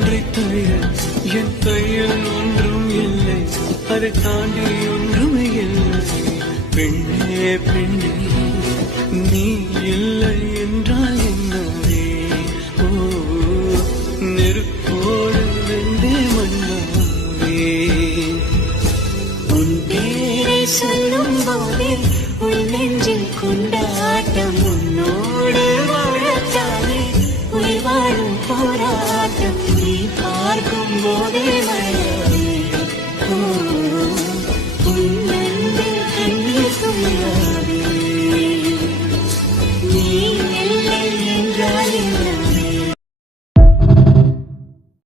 ஒன்றை தவிர என் கையில் ஒன்றும் இல்லை, அதை தாண்டி ஒன்றும் இல்லை. பெண்ணே பெண்ணே நீ இல்லை என்றால் என்னவே? ஓ நெருப்போடு வெந்தே மண்ணாவே. உன் பேரை சொல்லும் போதே உள் நெஞ்சில் கொண்டாட்டம், உன்னோடு வாழத்தானே உயிர் வாழும் போராட்டம். நீ பார்க்கும் போதே